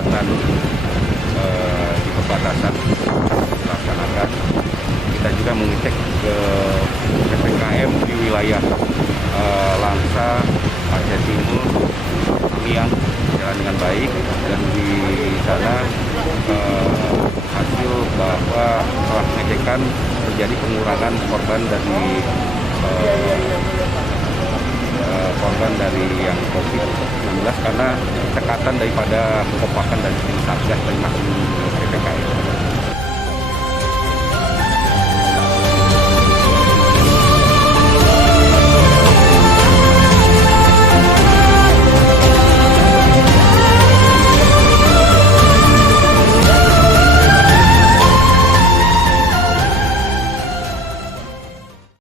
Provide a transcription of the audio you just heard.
kegiatan di perbatasan dilaksanakan. Kita juga mengecek ke PPKM di wilayah Langsa, Aceh Timur, Miang jalan dengan baik, dan di sana hasil bahwa setelah pengecekan terjadi pengurangan korban dari yang COVID-19 karena cekatan daripada kekompakan dari tim Satgas dan masing PPKM.